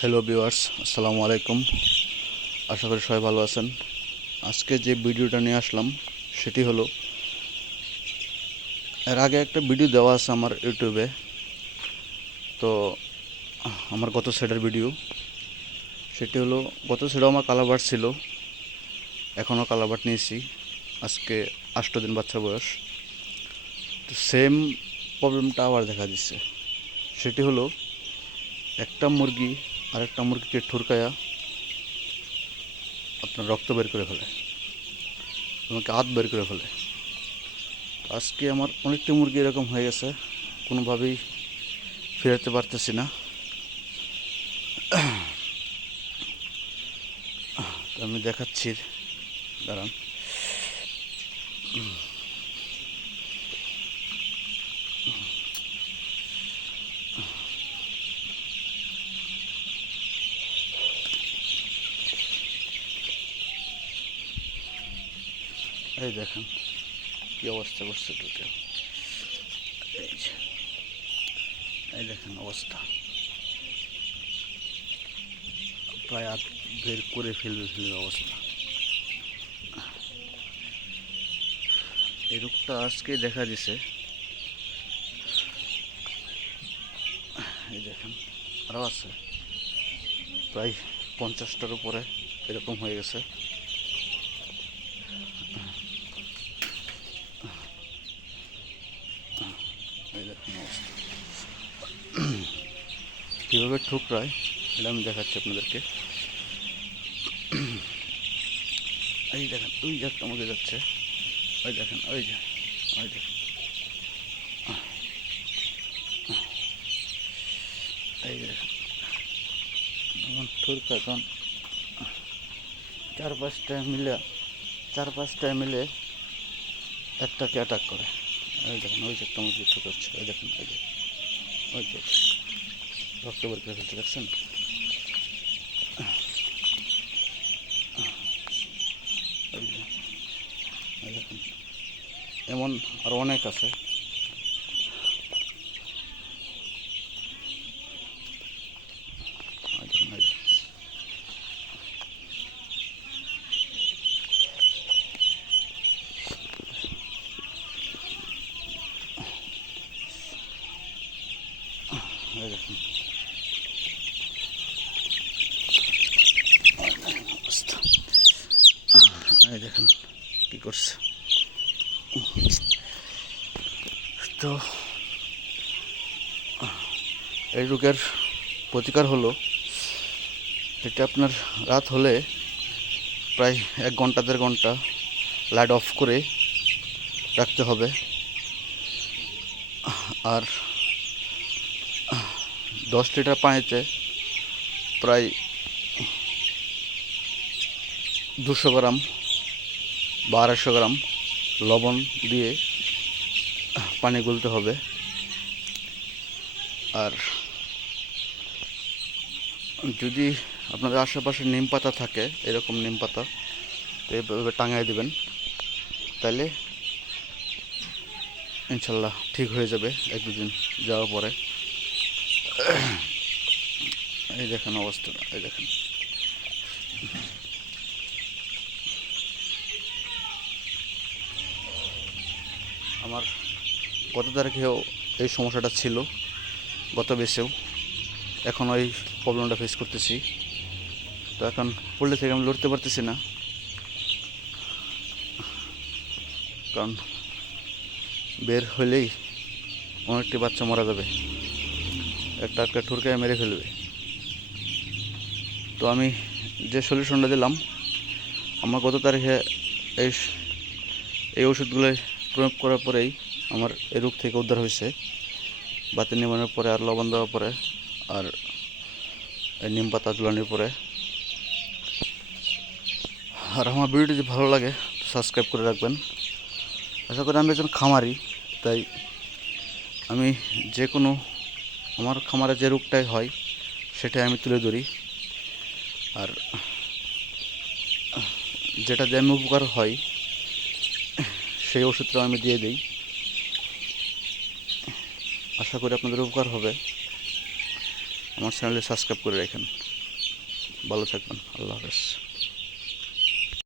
Hello viewers আসসালামু আলাইকুম আশা করি সবাই ভালো আছেন। আজকে যে ভিডিওটা নিয়ে আসলাম, সেটি হলো, এর আগে একটা ভিডিও দেওয়া আছে আমার ইউটিউবে। তো, আমার গত সেটের ভিডিও। সেটি হলো, গত সেটাও আমার কালাবাট ছিল। এখনও কালাবাট নিয়েছি। আজকে আষ্ট দিন বাচ্চা বয়স। তো সেম প্রবলেমটা আবার দেখা দিচ্ছে সেটি হলো, একটা মুরগি আরেকটা মুরগিকে ঠুরকায়া আপনার রক্ত বের করে ফেলে। আমাকে হাত বের করে ফেলে। আজকে আমার অনেকটা মুরগি এরকম হয়ে গেছে, কোনোভাবেই ফেরাতে পারতেছি না। আমি দেখাচ্ছি, দাঁড়ান। এই দেখেন, কি অবস্থা করছে ঢুকে এই দেখেন অবস্থা। প্রায় হাত বের করে ফেলবে ফেলবে অবস্থা। এই রোগটা আজকে দেখা দিছে। এই দেখেন আরও আছে। প্রায় পঞ্চাশটার উপরে এরকম হয়ে গেছে এই দেখুন অবস্থা কীভাবে ঠুকরায়, এটা আমি দেখাচ্ছি আপনাদেরকে। এই দেখেন, ওই যে একটা মুরগি যাচ্ছে। ওই দেখেন, ওই যে, ওই দেখেন। এই দেখেন। ঠুরকা এখন চার পাঁচটা মিলে চার পাঁচটা মিলে একটাকে অ্যাটাক করে। ওই দেখেন ওই যে একটা মুরগি ঠুকাচ্ছে ওই দেখেন ওই যে। ওই যে রক্ত বের করে ফেলতে দেখছেন? ওই যে, ওই দেখেন। এমন আরও অনেক আছে ওই দেখেন ওই যে। এই দেখুন দেখুন কি করছে তো এই রোগের প্রতিকার হলো, এটা আপনার রাত হলে প্রায় এক ঘণ্টা, দেড় ঘণ্টা লাইট অফ করে রাখতে হবে। আর দশ লিটার পানিতে প্রায় দুশো গ্রাম বা আড়াইশো গ্রাম লবণ দিয়ে পানি গুলতে হবে। আর যদি আপনাদের আশেপাশে নিম পাতা থাকে, এরকম নিম পাতা, তো এইভাবে টাঙায় দিবেন, তাহলে ইনশাল্লাহ ঠিক হয়ে যাবে এক দুদিন যাওয়ার পরে। এই দেখেন অবস্থাটা এই দেখেন। আমার গত তারিখেও এই সমস্যাটা ছিল, গত বেশেও। এখন ওই প্রবলেমটা ফেস করতেছি। তো এখন পড়লে থেকে আমি লড়তে পারতেছি না। কারণ বের হলেই অনেকটি বাচ্চা মারা যাবে। একটা একটা ঠুরকায় মেরে ফেলবে। তো আমি যে সলিউশনটা দিলাম, আমার গত তারিখে এই এই ওষুধগুলো প্রয়োগ করার পরেই আমার এই রোগ থেকে উদ্ধার হয়েছে। বাতি নিমানোর পরে আর লবণ দেওয়ার পরে আর এই নিম পাতা ঝুলানোর পরে। আর আমার ভিডিওটি যদি ভালো লাগে সাবস্ক্রাইব করে রাখবেন। আশা করি আমি একজন খামারি, তাই আমি যে কোনো আমার খামারে যে রোগটাই হয়, সেটাই আমি তুলে ধরি। আর যেটা দিয়ে আমি উপকার হয়, সেই ওষুধটা আমি দিয়ে দিই। আশা করি আপনাদের উপকার হবে। আমার চ্যানেলে সাবস্ক্রাইব করে রাখেন। ভালো থাকবেন। আল্লাহ হাফেজ।